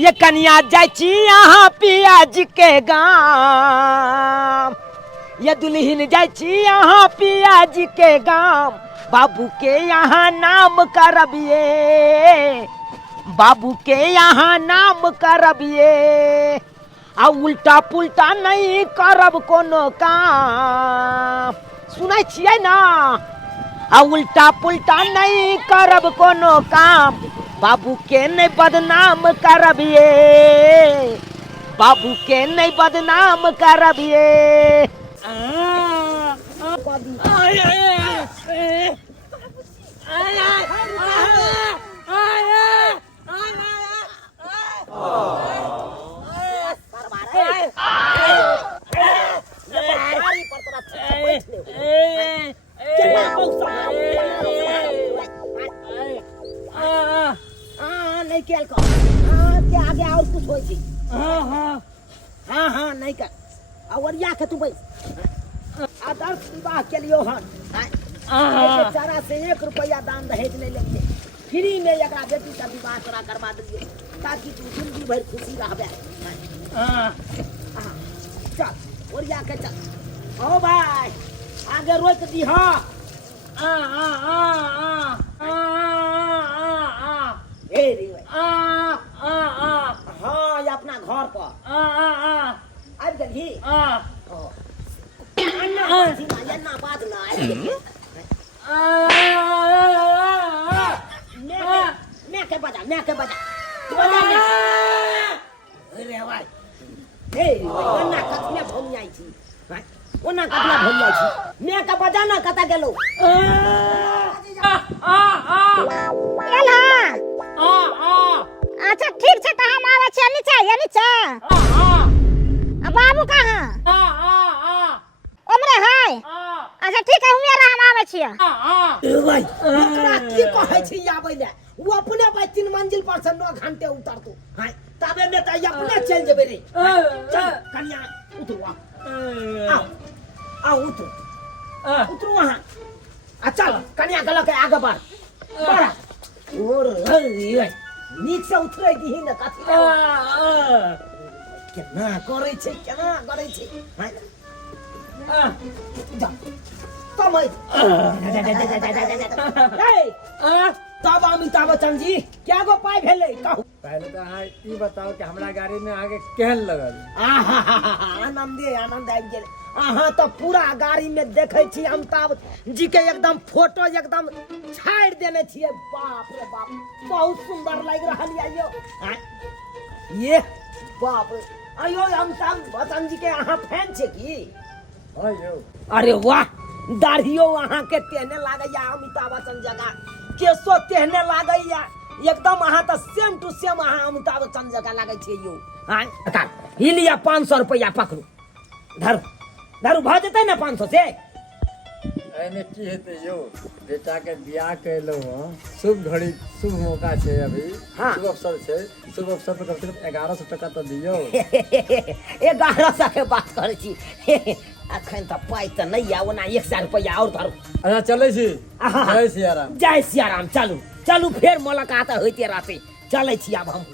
ये कन्या जाची यहाँ पियाज के गाम, ये दुल्हन जाची यहाँ पियाज के गाम, बाबू के यहाँ नाम करबिए, बाबू के यहाँ नाम करबिए, आ उल्टा पुल्टा नहीं करब कोनो काम। सुनै छियै ना, आ उल्टा पुल्टा नहीं करब कोनो काम, बाबू के नहीं बदनाम करबिए, बाबू के नहीं बदनाम करबिए। नहीं खेल को के आगे और कुछ होई थी। हाँ नहीं कर और या के तू भाई आदर्श विवाह के लिए हन बेचारा से 1 रुपया दान दहेज नहीं लेंगे, फ्री में एकरा बेटी का विवाह तोरा करवा दिए ताकि तू जिंदगी भर खुशी रहबे। चल और या के चल ओ भाई आगे रोक दी। हाँ हाँ ये अपना घर पर अब गली अन्ना बात ना मैं के बजा अरे भाई हे अन्ना कतना भम जाई छी ओना कतना भम जाई छी मैं के बजा ना कता गेलो अच्छा ठीक छै त हम आवे छी नीचा बाबू कहाँ ओमरे है। अच्छा ठीक है हम आवे छी। भाई ओकरा की कहै छी आबै ले वो अपने भाई 3 मंजिल पर से 9 घंटे उतरतो हां तबे में त अपने चल जेबे रे। चल कन्या उतरवा आ उतरो वहां आ चल कन्या गल के आगे बढ़ और हई नीक से उतरै दी न कथि केना करै छै हां जा कमै तब अमिताभ बच्चन जी क्या गो पाई भेलै कहू। पहले तो अहाँ ई बताओ कि हमरा गाड़ी में आगे केहन लगल। आनंद आबि गेल। अहाँ तो पूरा गाड़ी में देखे छी अमिताभ जी के एकदम फोटो एकदम छाड़ देने छियै। बाप रे बाप बहुत सुंदर लग रहल यो। ये बाप रे अयो अमिताभ बच्चन जी के अहाँ फैन छै की? अरे वाह दाढ़ियो अहाँ के तेहने लागैया अमिताभ बच्चन जगह, केसो तेहने लागैया एकदम। अहाँ तो सेम टू सेम अहाँ अमिताभ बच्चन जगह लागै छै यो। हां ही लिया 500 रुपया पकड़ू धरू भ जेतै ना 500 से। एने की हेतै यो बेटा के बियाह कैलो ह, शुभ घड़ी शुभ मौका छै अभी। हाँ। शुभ अवसर छै, शुभ अवसर पर कम से कम 1100 टका तो दियो। 1100 के बात करै छी अखन त पाई त नहीं आ ओना 1000 रुपया और धरू। अच्छा चलै छी। जय सिया राम। जय सिया राम। चलू फेर मुलाकात होइते रहतै। चलै छी आब हम।